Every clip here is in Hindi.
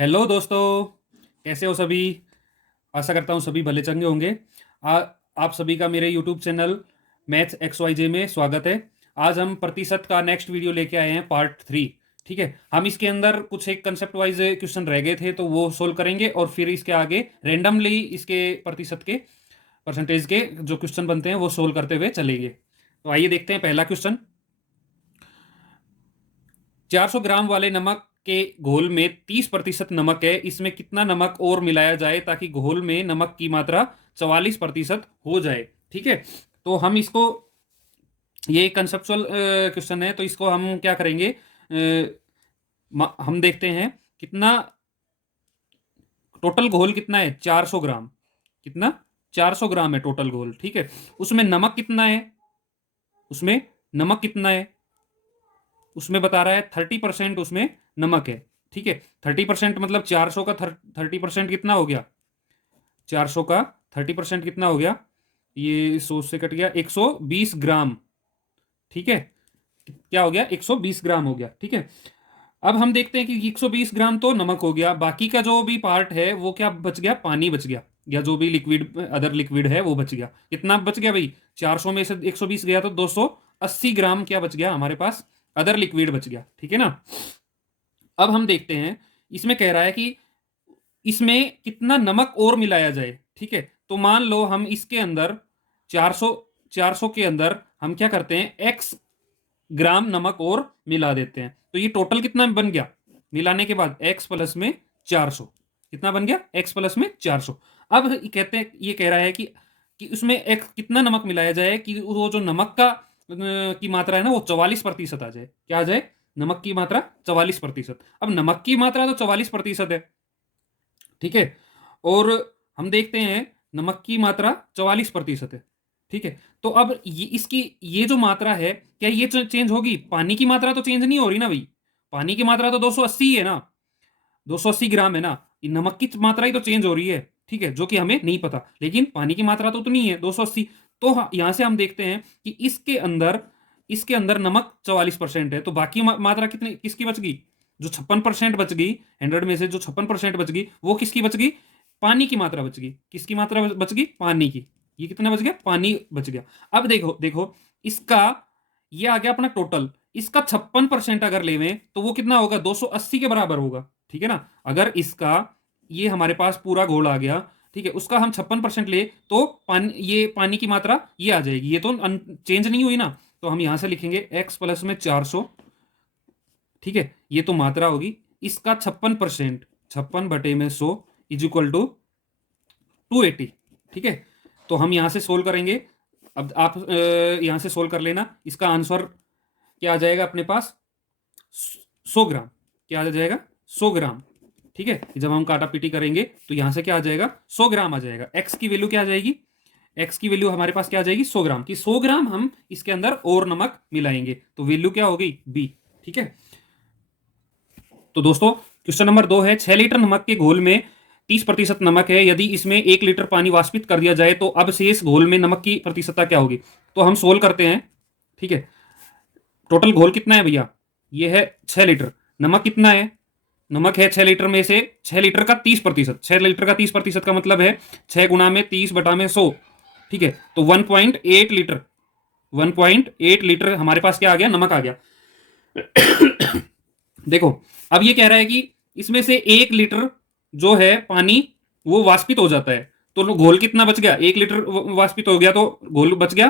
हेलो दोस्तों, कैसे हो सभी। आशा करता हूँ सभी भले चंगे होंगे। आ, आप सभी का मेरे YouTube channel maths X Y J में स्वागत है। आज हम प्रतिशत का नेक्स्ट वीडियो लेके आए हैं, पार्ट 3। ठीक है, हम इसके अंदर कुछ एक कंसेप्ट वाइज क्वेश्चन रह गए थे तो वो सोल्व करेंगे और फिर इसके आगे रेंडमली इसके प्रतिशत के परसेंटेज के जो क्वेश्चन बनते हैं वो सोल्व करते हुए चलेंगे। तो आइए देखते हैं पहला क्वेश्चन। 400 ग्राम वाले नमक के घोल में 30% नमक है, इसमें कितना नमक और मिलाया जाए ताकि घोल में नमक की मात्रा 44% हो जाए। ठीक है, तो हम इसको, ये कंसेप्चुअल क्वेश्चन है तो इसको हम क्या करेंगे, हम देखते हैं कितना टोटल घोल कितना है। 400 ग्राम, कितना, 400 ग्राम है टोटल घोल। ठीक है, उसमें नमक कितना है, उसमें नमक कितना है, उसमें बता रहा है 30% उसमें नमक है। ठीक है, 30% मतलब 400 का 30% कितना हो गया, 400 का 30% कितना हो गया, ये 100 से कट गया 120 ग्राम। ठीक है, क्या हो गया, 120 ग्राम हो गया। ठीक है, अब हम देखते हैं कि 120 ग्राम तो नमक हो गया, बाकी का जो भी पार्ट है वो क्या बच गया, पानी बच गया, या जो भी लिक्विड अदर लिक्विड है वो बच गया। कितना बच गया भाई, 400 में से 120 गया तो 280 ग्राम क्या बच गया हमारे पास, अदर लिक्विड बच गया। ठीक है ना। अब हम देखते हैं, इसमें कह रहा है कि इसमें कितना नमक और मिलाया जाए। ठीक है, तो मान लो हम इसके अंदर 400 400 के अंदर हम क्या करते हैं, एक्स ग्राम नमक और मिला देते हैं, तो ये टोटल कितना बन गया, मिलाने के बाद एक्स प्लस में 400, कितना बन गया, एक्स प्लस में 400। अब कहते हैं, ये कह रहा है कि उसमें एक्स कितना नमक मिलाया जाए कि वो जो नमक का की मात्रा है ना वो 44% आ जाए। क्या आ जाए, नमक की मात्रा 44%। अब नमक की मात्रा तो 44% है। ठीक है, और हम देखते हैं नमक की मात्रा 44% है। ठीक है, तो अब ये इसकी ये जो मात्रा है क्या ये चेंज होगी, पानी की मात्रा तो चेंज नहीं हो रही ना भाई। पानी की मात्रा तो 280 है ना, 280 ग्राम है ना। ये नमक की मात्रा ही तो चेंज हो रही है। ठीक है, जो कि हमें नहीं पता, लेकिन पानी की मात्रा तो उतनी ही है 280। तो यहां से हम देखते हैं कि इसके अंदर नमक 44% है, तो बाकी मात्रा कितनी किसकी बच गई, जो 56% बच गई, 100 में से जो 56% बच गई वो किसकी बच गई, पानी की मात्रा बच गई। किसकी मात्रा बच गई, पानी की। ये कितना बच गया, पानी बच गया। अब देखो देखो, इसका ये आ गया अपना टोटल, इसका 56% अगर लेवें तो वो कितना होगा, 280 के बराबर होगा। ठीक है ना, अगर इसका ये हमारे पास पूरा घोल आ गया, ठीक है, उसका हम 56% ले तो पानी, ये पानी की मात्रा ये आ जाएगी, ये तो चेंज नहीं हुई ना। तो हम यहां से लिखेंगे एक्स प्लस में 400। ठीक है, ये तो मात्रा होगी, इसका 56%, 56/100 इज इक्वल टू 280। ठीक है, तो हम यहां से सोल्व करेंगे। अब आप यहां से सोल्व कर लेना, इसका आंसर क्या आ जाएगा अपने पास, 100 ग्राम। क्या आ जाएगा, 100 ग्राम। ठीक है, जब हम काटा पीटी करेंगे तो यहां से क्या आ जाएगा, 100 ग्राम आ जाएगा। एक्स की वैल्यू क्या आ जाएगी, एक्स की वैल्यू हमारे पास क्या आ जाएगी, 100 ग्राम की। 100 ग्राम हम इसके अंदर और नमक मिलाएंगे तो वैल्यू क्या हो गई, बी। ठीक है, तो दोस्तों क्वेश्चन नंबर 2 है, 6 लीटर नमक के घोल में 30% नमक है, यदि इसमें 1 लीटर पानी वाष्पित कर दिया जाए तो अब शेष घोल में नमक की प्रतिशतता क्या होगी। तो हम सोल्व करते हैं। ठीक है, टोटल घोल कितना है भैया, ये है 6 लीटर, नमक कितना है, नमक है 6 लीटर में से 6 लीटर का 30%, 6 लीटर का 30% का मतलब है 6 × 30/100। ठीक है, तो 1.8 लीटर, 1.8 लीटर हमारे पास क्या आ गया, नमक आ गया। देखो, अब ये कह रहा है कि इसमें से 1 लीटर जो है पानी वो वाष्पित हो जाता है, तो घोल कितना बच गया, 1 लीटर वाष्पित हो गया तो घोल बच गया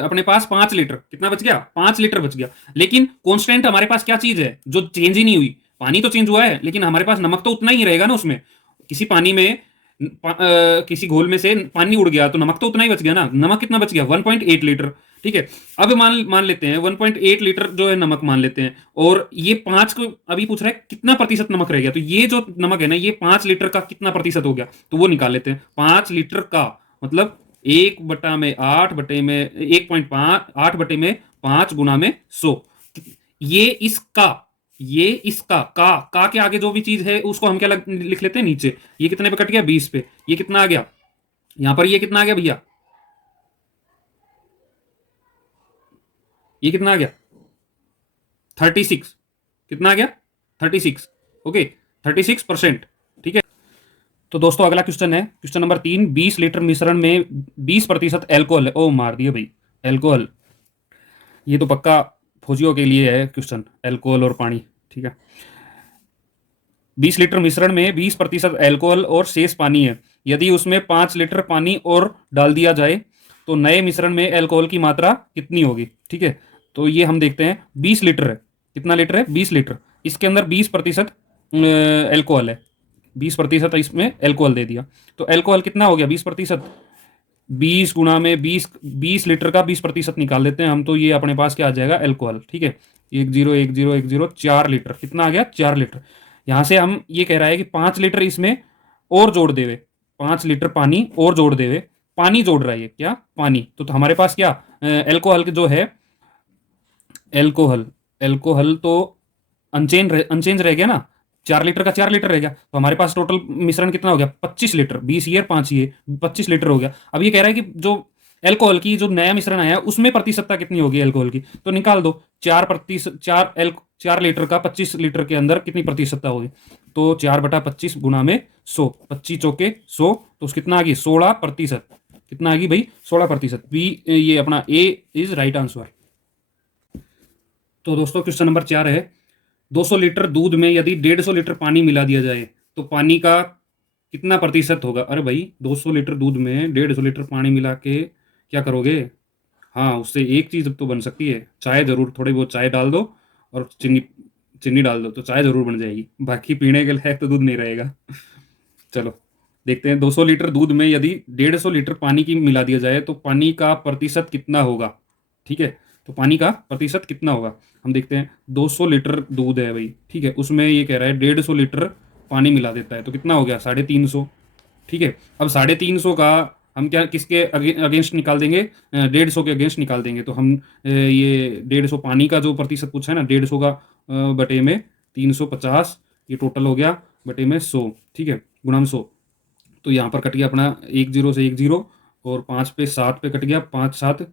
अपने पास 5 लीटर। कितना बच गया, 5 लीटर बच गया। लेकिन कांस्टेंट हमारे पास क्या चीज है जो चेंज ही नहीं हुई, पानी तो चेंज हुआ है लेकिन हमारे पास नमक तो उतना ही रहेगा ना उसमें। किसी पानी में किसी घोल में से पानी उड़ गया तो नमक तो उतना ही बच गया ना, नमक कितना बच गया, 1.8 लीटर। ठीक है, अब मान मान लेते हैं 1.8 लीटर जो है नमक मान लेते हैं, और ये 5 को अभी पूछ रहा है कितना प्रतिशत नमक रह गया, तो ये जो नमक है ना ये 5 लीटर का कितना प्रतिशत हो गया, तो वो निकाल लेते हैं। 5 लीटर का मतलब 1/8/5 ये इसका, ये इसका का के आगे जो भी चीज है उसको हम क्या लिख लेते हैं नीचे। ये कितने पे कट गया, 20 पे। ये कितना आ गया, यहां पर ये कितना आ गया भैया, ये कितना आ गया, 36। कितना आ गया, 36। ओके, 36%। ठीक है। तो दोस्तों अगला क्वेश्चन है, क्वेश्चन नंबर 3। 20 लीटर मिश्रण में 20% एल्कोहल है। ओ मार दिए भाई, एल्कोहल। ये तो पक्का फौजियों के लिए है क्वेश्चन, एल्कोहल और पानी। ठीक है। 20 लीटर मिश्रण में 20% एल्कोहल और शेष पानी है। यदि उसमें 5 लीटर पानी और डाल दिया जाए तो नए मिश्रण में एल्कोहल की मात्रा कितनी होगी। ठीक है। तो ये हम देखते हैं, 20 लीटर है। कितना लीटर है? 20 लीटर। इसके अंदर 20% एल्कोहल है। 20% इसमें एल्कोहल दे दिया, तो एल्कोहल कितना हो गया? 20%। 20 × 20 20 लीटर का 20% निकाल लेते हैं हम, तो ये अपने पास क्या आ जाएगा? एल्कोहल। ठीक है। 10 10 10 4 लीटर। कितना आ गया? 4 लीटर। यहां से हम ये कह रहा है कि 5 लीटर इसमें और जोड़ देवे, 5 लीटर पानी और जोड़ देवे। पानी जोड़ रहा है ये, क्या? पानी। तो हमारे पास क्या एल्कोहल जो है, एल्कोहल, एल्कोहल तो अनचेंज रह गया ना। 4 लीटर का 4 लीटर रह गया, तो हमारे पास टोटल मिश्रण कितना हो गया? 25 लीटर। 20 ये 5 ये 25 लीटर हो गया। अब ये कह रहा है कि जो एल्कोहल की जो नया मिश्रण आया है उसमें प्रतिशतता कितनी होगी एल्कोहल की, तो निकाल दो। 4% 4 लीटर का 25 लीटर के अंदर कितनी प्रतिशतता होगी? तो 4/25 गुणा में 100, 25 चौके 100, तो कितना आ गई? 16%। कितना आ गई भाई? 16%। बी, ये अपना ए इज राइट आंसर। तो दोस्तों क्वेश्चन नंबर 4 है, 200 लीटर दूध में यदि 150 लीटर पानी मिला दिया जाए तो पानी का कितना प्रतिशत होगा? अरे भाई, 200 लीटर दूध में 150 लीटर पानी मिला के क्या करोगे? हाँ, उससे एक चीज़ तो बन सकती है, चाय जरूर। थोड़ी बहुत चाय डाल दो और चीनी, चीनी डाल दो तो चाय जरूर बन जाएगी, बाकी पीने के लायक तो दूध नहीं रहेगा। चलो देखते हैं, 200 लीटर दूध में यदि 150 लीटर पानी की मिला दिया जाए तो पानी का प्रतिशत कितना होगा। ठीक है। तो पानी का प्रतिशत कितना होगा हम देखते हैं। 200 लीटर दूध है भाई, ठीक है, उसमें ये कह रहा है 150 लीटर पानी मिला देता है, तो कितना हो गया? 350। ठीक है। अब 350 का हम क्या किसके अगेंस्ट निकाल देंगे? 150 के अगेंस्ट निकाल देंगे। तो हम ये 150 पानी का जो प्रतिशत पूछा है ना, 150 का बटे में 350, ये टोटल हो गया बटे में 100। ठीक है, गुणा में 100। तो यहाँ पर कट गया अपना 10 से 10, और 5 पे 7 पे कट गया, 5 7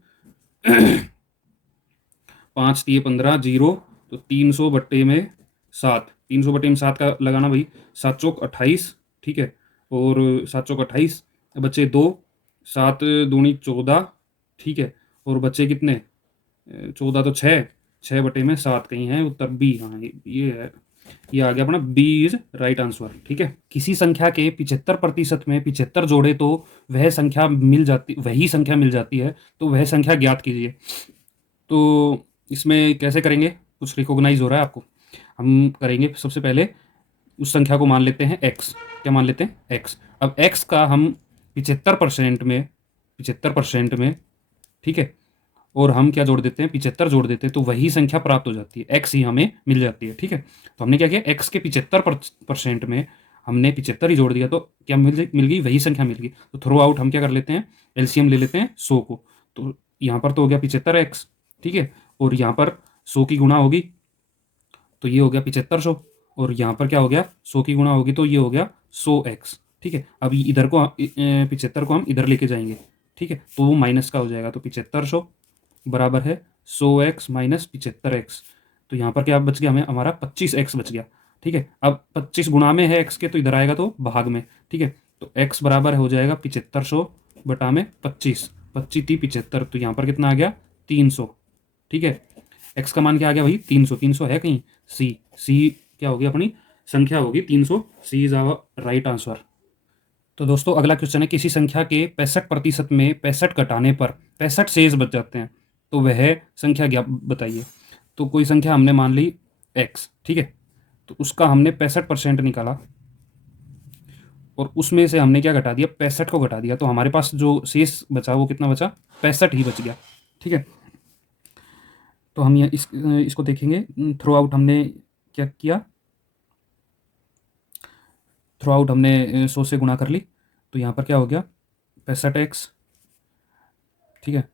5 3 15 जीरो, तो 300/7। 300/7 का लगाना भाई, 7 चौक 28। ठीक है, और 7 चौक 28, बच्चे 2, 7 दूनी 14। ठीक है, और बच्चे कितने? 14 तो 6, 6/7 कहीं है उत्तर बी। हाँ, ये है, ये आ गया अपना बी इज राइट आंसर। ठीक है। किसी संख्या के 75% में 75 जोड़े तो वही संख्या मिल जाती है, तो वह संख्या ज्ञात कीजिए। तो इसमें कैसे करेंगे? कुछ रिकॉग्नाइज हो रहा है आपको? हम करेंगे सबसे पहले, उस संख्या को मान लेते हैं एक्स। क्या मान लेते हैं? एक्स। अब एक्स का हम 75% में, ठीक है, और हम क्या जोड़ देते हैं? 75 जोड़ देते हैं, तो वही संख्या प्राप्त हो जाती है, एक्स ही हमें मिल जाती है। ठीक है। तो हमने क्या किया? एक्स के 75% में हमने 75 ही जोड़ दिया, तो क्या मिल गई? वही संख्या मिल गई। तो थ्रू आउट हम क्या कर लेते हैं? एलसीएम ले लेते हैं 100 को। तो यहाँ पर तो हो गया 75x। ठीक है, और यहाँ पर 100 की गुणा होगी तो ये हो गया 7500, और यहाँ पर क्या हो गया? 100 की गुणा होगी तो ये हो गया 100x। ठीक है। अब इधर को 75 को हम इधर लेके जाएंगे। ठीक है, तो वो माइनस का हो जाएगा, तो 7500 बराबर है 100x माइनस 75x। तो यहाँ पर क्या बच गया? हमें हमारा 25x बच गया। ठीक है। अब 25 गुणा में है x के, तो इधर आएगा तो भाग में। ठीक है, तो x बराबर हो जाएगा 7500 बटा में 25, 25 थी 75, तो यहाँ पर कितना आ गया? 300। ठीक है, x का मान क्या आ गया भाई? 300। 300 है कहीं? सी क्या होगी अपनी संख्या? होगी 300। सी इज आवर राइट आंसर। तो दोस्तों अगला क्वेश्चन है, किसी संख्या के 65% में 65 घटाने पर 65 शेष बच जाते हैं, तो वह संख्या क्या बताइए। तो कोई संख्या हमने मान ली x, ठीक है, तो उसका हमने 65% निकाला, और उसमें से हमने क्या घटा दिया? 65 को घटा दिया, तो हमारे पास जो शेष बचा वो कितना बचा? 65 ही बच गया। ठीक है, तो हम ये इसको देखेंगे। थ्रू आउट हमने क्या किया? थ्रू आउट हमने 100 से गुणा कर ली, तो यहाँ पर क्या हो गया? 65x, ठीक है,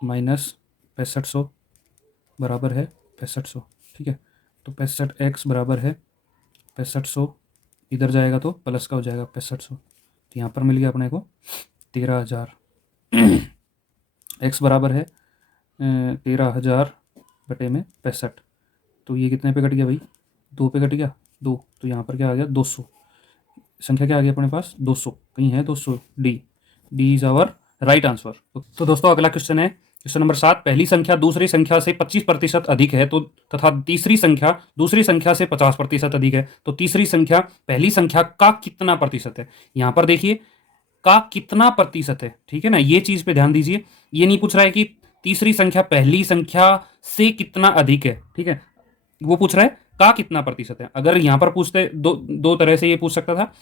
माइनस 6500 बराबर है 6500। ठीक है, तो 65x बराबर है 6500, इधर जाएगा तो प्लस का हो जाएगा 6500, तो यहाँ पर मिल गया अपने को 13,000। x बराबर है 13,000 बटे में 65, तो ये कितने पे कट गया भाई? 2 पे कट गया, 2, तो यहाँ पर क्या आ गया 200, संख्या क्या आ गई अपने पास 200, कहीं है 200, D, D is our right answer. तो दोस्तों अगला क्वेश्चन है क्वेश्चन नंबर 7, पहली संख्या दूसरी संख्या से 25% अधिक है तो तथा तीसरी संख्या दूसरी संख्या से 50% अधिक है तो तीसरी संख्या पहली संख्या का कितना प्रतिशत है। यहाँ पर देखिए का कितना प्रतिशत है, ठीक है ना, ये चीज पे ध्यान दीजिए। ये नहीं पूछ रहा है कि तीसरी संख्या पहली संख्या से कितना अधिक है, ठीक है, वो पूछ रहा है का कितना प्रतिशत है। अगर यहाँ पर पूछते दो तरह से ये पूछ सकता था,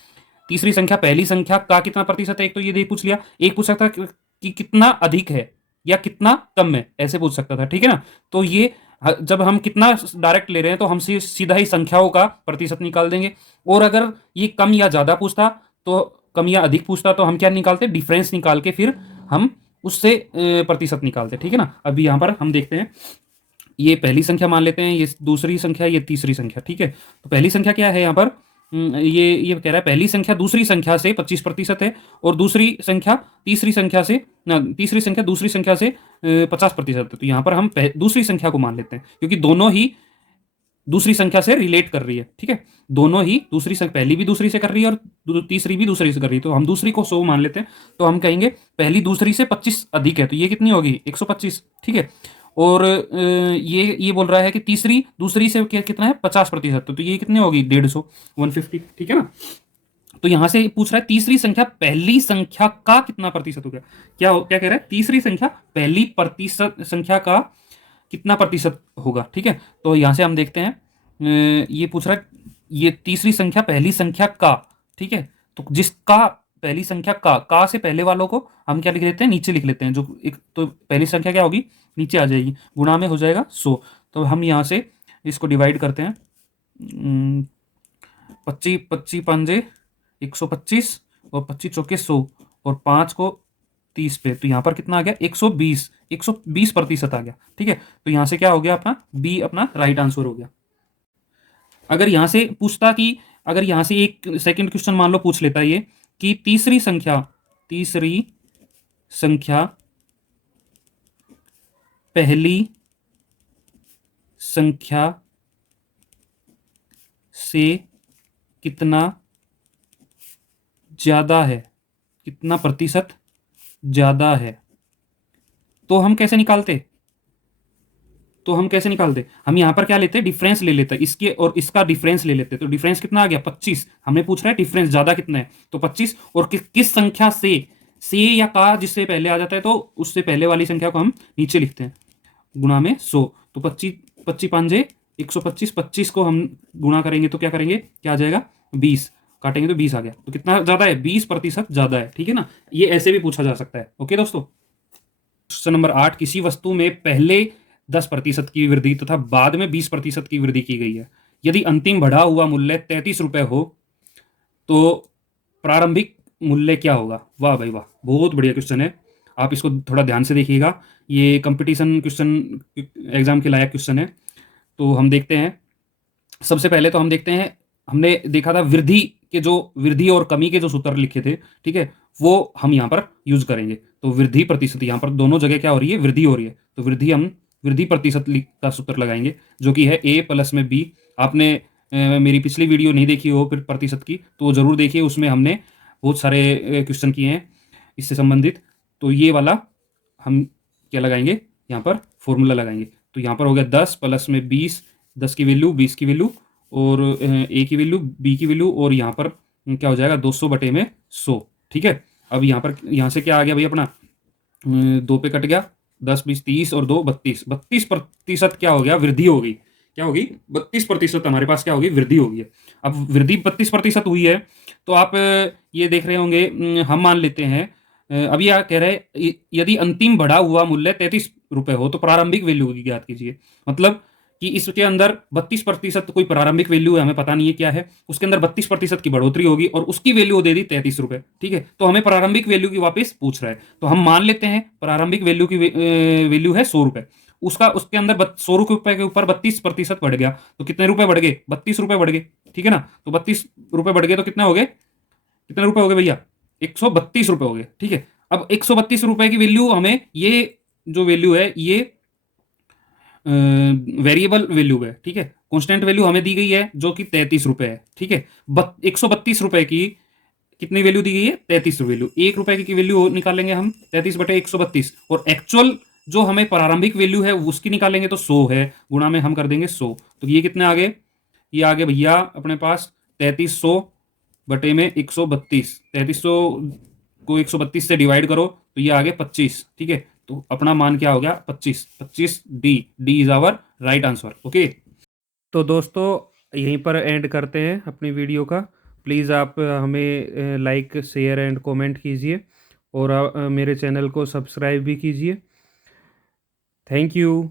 तीसरी संख्या पहली संख्या का कितना प्रतिशत है, एक तो ये पूछ लिया, एक पूछ सकता कि कितना अधिक है या कितना कम है, ऐसे पूछ सकता था, ठीक है ना। तो ये जब हम कितना डायरेक्ट ले रहे हैं तो हम सीधा ही संख्याओं का प्रतिशत निकाल देंगे, और अगर ये कम या ज्यादा पूछता तो कम या अधिक पूछता तो हम क्या निकालते, डिफरेंस निकाल के फिर हम उससे प्रतिशत निकालते, ठीक है ना। अभी यहाँ पर हम देखते हैं, ये पहली संख्या मान लेते हैं, ये दूसरी संख्या, ये तीसरी संख्या, ठीक है। तो पहली संख्या क्या है यहाँ पर, ये कह रहा है पहली संख्या दूसरी संख्या से 25% है और दूसरी संख्या तीसरी संख्या से तीसरी संख्या दूसरी संख्या से 50% है। तो यहाँ पर हम दूसरी संख्या को मान लेते हैं क्योंकि दोनों ही दूसरी संख्या से रिलेट कर रही है, ठीक है, दोनों ही दूसरी संख्या, पहली भी दूसरी से कर रही है और तीसरी भी दूसरी से कर रही है, तो हम दूसरी को 100 मान लेते हैं। तो हम कहेंगे पहली दूसरी से 25 अधिक है, तो ये कितनी होगी 125, ठीक है। और ये बोल रहा है कि तीसरी दूसरी से कितना है 50%, तो ये कितनी होगी 150, 150, ठीक है ना। तो यहां से पूछ रहा है तीसरी संख्या पहली संख्या का कितना प्रतिशत हो गया, क्या कह रहा है, तीसरी संख्या पहली प्रतिशत संख्या का कितना प्रतिशत होगा, ठीक है। तो यहां से हम देखते हैं, ये पूछ रहा है ये तीसरी संख्या पहली संख्या का, ठीक है, तो जिसका पहली संख्या का से पहले वालों को हम क्या लिख लेते हैं, नीचे लिख लेते हैं, जो एक तो पहली संख्या क्या होगी नीचे आ जाएगी, गुणा में हो जाएगा 100। तो हम यहाँ से इसको डिवाइड करते हैं, 25 25 पंजे 125 और 25 चौके 100 और 5 को 30 पे, तो यहाँ पर कितना आ गया 120% आ गया, ठीक है। तो यहाँ से क्या हो गया अपना बी अपना राइट आंसर हो गया। अगर यहाँ से पूछता कि अगर यहाँ से एक सेकंड क्वेश्चन मान लो पूछ लेता ये कि तीसरी संख्या पहली संख्या से कितना ज्यादा है, कितना प्रतिशत ज्यादा है, तो हम कैसे निकालते, हम यहां पर क्या लेते, डिफरेंस ले लेते, इसके और इसका डिफरेंस ले लेते। तो डिफरेंस कितना आ गया 25, हमने पूछ रहा है डिफरेंस ज्यादा कितना है, तो 25, और किस संख्या से या का जिससे पहले आ जाता है तो उससे पहले वाली संख्या को हम नीचे लिखते हैं, गुणा में 100। तो 25 25 पांजे 125, 25 को हम गुणा करेंगे तो क्या करेंगे, क्या आ जाएगा 20, काटेंगे तो 20 आ गया, तो कितना ज्यादा है 20% ज्यादा है, ठीक है ना। ये ऐसे भी पूछा जा सकता है। ओके दोस्तों, क्वेश्चन नंबर 8, किसी वस्तु में पहले 10% की वृद्धि तथा बाद में 20% की वृद्धि की गई है, यदि अंतिम बढ़ा हुआ मूल्य 33 रुपए हो तो प्रारंभिक मूल्य क्या होगा। वाह भाई वाह, बहुत बढ़िया क्वेश्चन है, आप इसको थोड़ा ध्यान से देखिएगा, ये कंपटीशन क्वेश्चन एग्जाम के लायक क्वेश्चन है। तो हम देखते हैं, सबसे पहले तो हम देखते हैं, हमने देखा था वृद्धि और कमी के जो सूत्र लिखे थे, ठीक है, वो हम यहाँ पर यूज करेंगे। तो वृद्धि प्रतिशत, यहाँ पर दोनों जगह क्या हो रही है, वृद्धि हो रही है, तो वृद्धि प्रतिशत का सूत्र लगाएंगे जो कि है a प्लस में b। आपने मेरी पिछली वीडियो नहीं देखी हो फिर प्रतिशत की तो जरूर देखिए, उसमें हमने बहुत सारे क्वेश्चन किए हैं इससे संबंधित। तो ये वाला हम क्या लगाएंगे, यहाँ पर फॉर्मूला लगाएंगे। तो यहाँ पर हो गया 10 प्लस में 20, 10 की वैल्यू 20 की वैल्यू और ए की वैल्यू बी की वैल्यू, और यहाँ पर क्या हो जाएगा 200 बटे में 100, ठीक है। अब यहाँ से क्या आ गया भाई अपना 2 पे कट गया, 10 20 30 और 2 32, 32% क्या हो गया, वृद्धि होगी, क्या होगी 32% हमारे पास क्या होगी, वृद्धि होगी। अब वृद्धि 32% हुई है तो आप ये देख रहे होंगे, हम मान लेते हैं अभी क्या कह रहे हैं, यदि अंतिम बढ़ा हुआ मूल्य 33 रुपए हो तो प्रारंभिक वैल्यू की ज्ञात कीजिए। मतलब कि इसके अंदर 32% कोई प्रारंभिक वैल्यू है, हमें पता नहीं है क्या है, उसके अंदर 32% की बढ़ोतरी होगी और उसकी वैल्यू दे दी 33 रुपए, ठीक है। तो हमें प्रारंभिक वैल्यू की वापस पूछ रहा है, तो हम मान लेते हैं प्रारंभिक वैल्यू की वैल्यू है 100 रुपए, उसके अंदर 100 रुपए के ऊपर 32% बढ़ गया तो कितने रुपए बढ़ गए, 32 रुपए बढ़ गए, ठीक है ना। तो 32 रुपए बढ़ गए तो कितने हो गए, कितने रुपए हो गए भैया, 132 रुपए हो गए, ठीक है। अब 132 रुपए की वैल्यू हमें, ये जो वैल्यू है ये वेरिएबल वैल्यू है, ठीक है, कांस्टेंट वैल्यू हमें दी गई है जो कि 33 रुपए है, ठीक है। 132 रुपए की कितनी वैल्यू दी गई है? 33 वैल्यू। 1 रुपए की वैल्यू निकालेंगे हम 33 बटे 132, और एक्चुअल जो हमें प्रारंभिक वैल्यू है उसकी निकालेंगे तो 100 है, गुणा में हम कर देंगे 100। तो ये कितने आ गए? ये आ गए भैया अपने पास 3300 बटे में 132। 3300 को 132 से डिवाइड करो तो ये आ गए 25, ठीक है। तो अपना मान क्या हो गया? 25। 25 D is our right answer. Okay, तो दोस्तों यहीं पर एंड करते हैं अपनी वीडियो का। प्लीज़ आप हमें लाइक शेयर एंड कमेंट कीजिए, और मेरे चैनल को सब्सक्राइब भी कीजिए। Thank you.